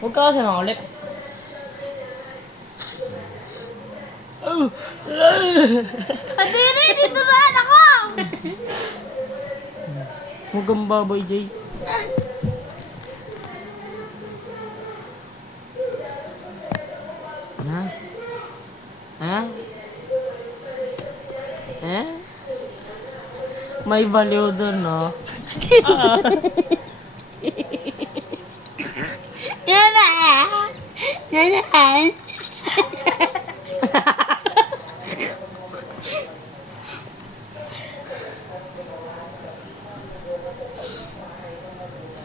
Huwag ka kasi makulit. Adiri, dito na ako! Huwag kang baboy, Jay. Ha? Ha? Eh? May baliw doon, no? Yan na! Yan na!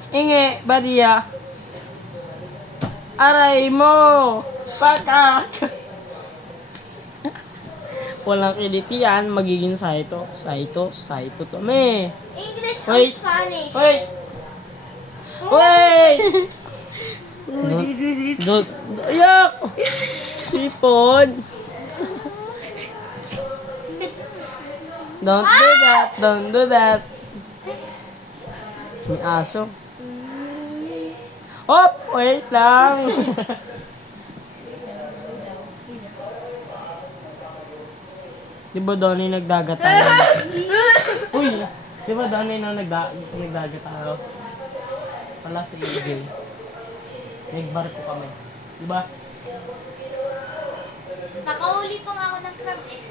Inge, Badia. Aray mo! Pakak! Walang kiliti yan, magiging saito. Saito to, me. English Wait. or Spanish? Wait! Wait! Don't, ayak! Sipon! Don't do that, don't do that. May aso. Hop! Wait lang! Di ba Donnie nagdagatan? Uy! Di ba Donnie nang nagdagatan? Wala si AJ. Nagbarko kami. Di ba? Nakauli pa nga ako ng crab eh.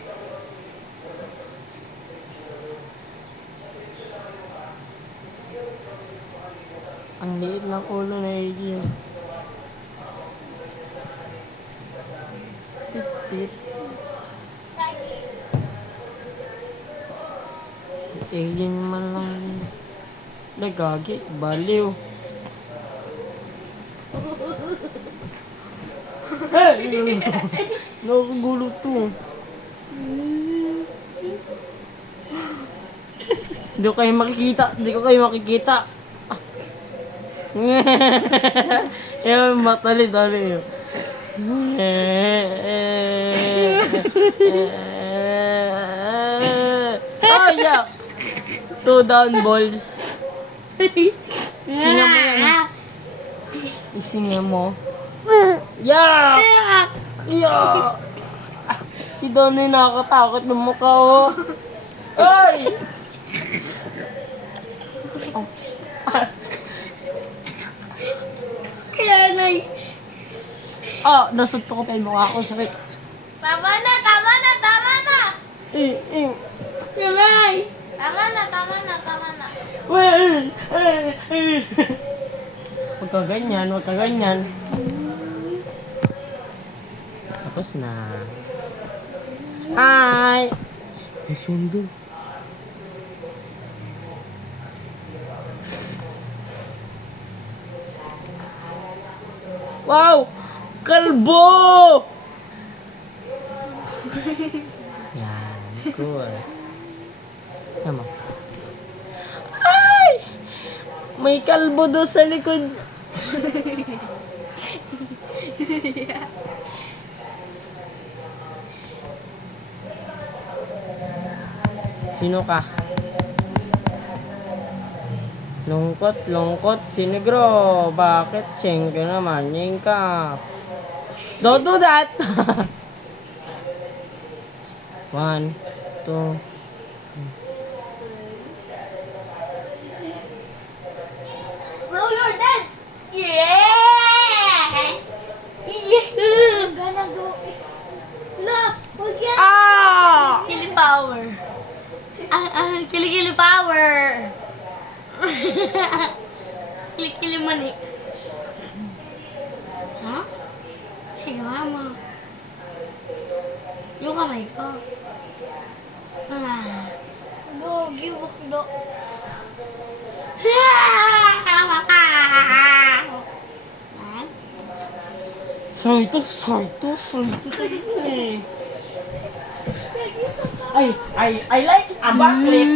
Ang liit ng ulo na AJ. Tit. Si alien man lang. Nagagi, baliw. Hey! Nakagulo to. Hindi ko kayo makikita. Hindi ko kayo makikita. Yung matali-tali yun. Oh, yeah! 2 down balls. Singa mo yan. Isinga mo. Yeah! Yeah! Si Donnie nakakatakot ng mukha, oh. Ay! Ah, nasunto ko pa yung mukha ko. Sakit. Tama na, tama na, tama na! Yamay! Tama na, tama na, tama na. Huwag ka ganyan, huwag ka ganyan. Tapos na. Hi! May sundo. Wow! Kalbo! Yan, cool. Tama. Ay! May kalbo doon sa likod. Sino ka? Lungkot, si Negro. Bakit? Cheng ka naman, yung ka. Don't do that! 1, 2. Bro, you're dead! Yeah! Yeah! Gana go. La! Huwag yan! Ah! Kili power. Kili power. Kili money. Ha? Hey, mama. Yung kamay ko. Go, give do. Salto. I like a backflip.